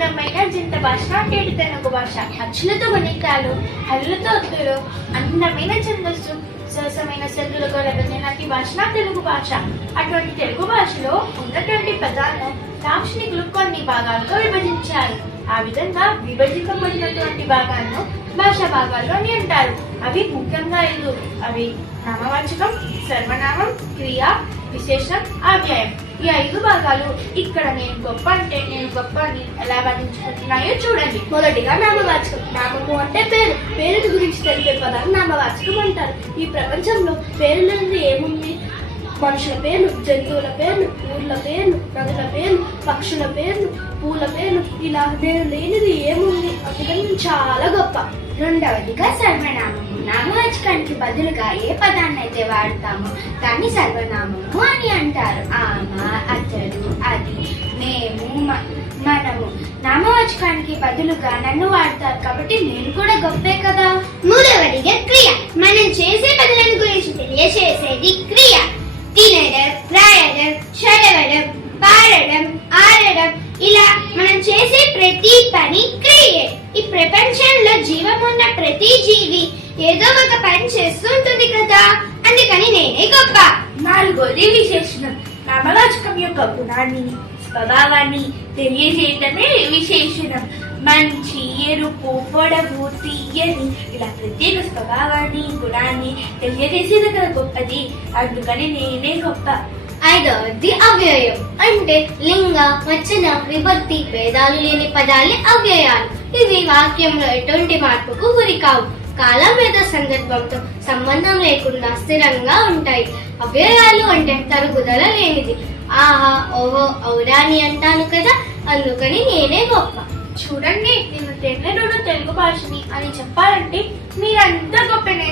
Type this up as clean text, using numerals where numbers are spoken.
అందమైన జంట భాష నాటేడు తెలుగు భాష. అచ్చులతో గణితాలు, హల్లులతో ఒత్తులు, అందమైన ఛందస్సు, సరసమైన సెల్లులకు రగనటి భాష నా తెలుగు భాష. అటువంటి తెలుగు భాషలో ఉన్నటువంటి పదాలను దార్శనికులు కొన్ని భాగాలుగా విభజించారు. ఆ విధంగా విభజింపబడినటువంటి భాగాలను భాషా భాగాలు అని అంటారు. అవి ముఖ్యంగా 5. అవి నామవాచకం, సర్వనామం, క్రియ, విశేషం, అవ్యయం. ఈ 5 భాగాలు ఇక్కడ నేను గొప్ప అంటే నేను గొప్ప అని ఎలా వర్ణించుకుంటున్నాయో చూడండి. మొదటిగా నామవాచకం. నామము అంటే పేరు. పేరుని గురించి తెలిపే పదాలు నామవాచకం అంటారు. ఈ ప్రపంచంలో పేరులందు ఏముంది? మనుషుల పేర్లు, జంతువుల పేర్లు, ఊర్ల పేర్లు, నదుల పేర్లు, పక్షుల పేర్లు, పూల పేర్లు, ఇలా నేను లేనిది ఏముంది? అందుకని చాలా గొప్ప. రెండవదిగా సర్వనామము. నామవాచకానికి బదులుగా ఏ పదాన్ని అయితే వాడతామో దాన్ని సర్వనామము అని అంటారు. ఆమ, అతడు, అది, మేము, మనము. నామవాచకానికి బదులుగా నన్ను వాడతారు కాబట్టి నేను కూడా గొప్పే కదా. మూడవదిగా క్రియ. మనం చేసే పనులను గురించి తెలియచేసేది క్రియ. తినడం, రాయడం, చదవడం, పాడడం, ఆడడం, ఇలా మనం చేసే ప్రతి పని క్రియే. ఈ ప్రపంచంలో జీవమున్న ప్రతి జీవి ఏదో ఒక పని చేస్తూ ఉంటుంది కదా, అందుకని నేనే గొప్ప. నాలుగోది విశేషణం. నామవాచకం యొక్క గుణాన్ని, స్వభావాన్ని తెలియజేయటమే విశేషణం. మంచి, ఎరుపు, పొడవు, తీయని, ఇలా ప్రత్యేక స్వభావాన్ని, గుణాన్ని తెలియజేసేది కదా గొప్పది. అందుకని నేనే గొప్ప. ఐదవది అవ్యయం. అంటే లింగ, వచన, విభక్తి భేదాలు లేని పదాలే అవ్యయాలు. ఇవి వాక్యంలో ఎటువంటి మార్పుకు గురి కావు. కాలం లేదా సందర్భంతో సంబంధం లేకుండా స్థిరంగా ఉంటాయి. అవ్యయాలు అంటే తరుగుదల లేనిది. ఆహా, ఓహో, ఔరా అని అంటాను కదా, అందుకని నేనే గొప్ప. చూడండి, నేను తెల్లడోడు తెలుగు భాషని అని చెప్పాలంటే మీరంతా గొప్పనే.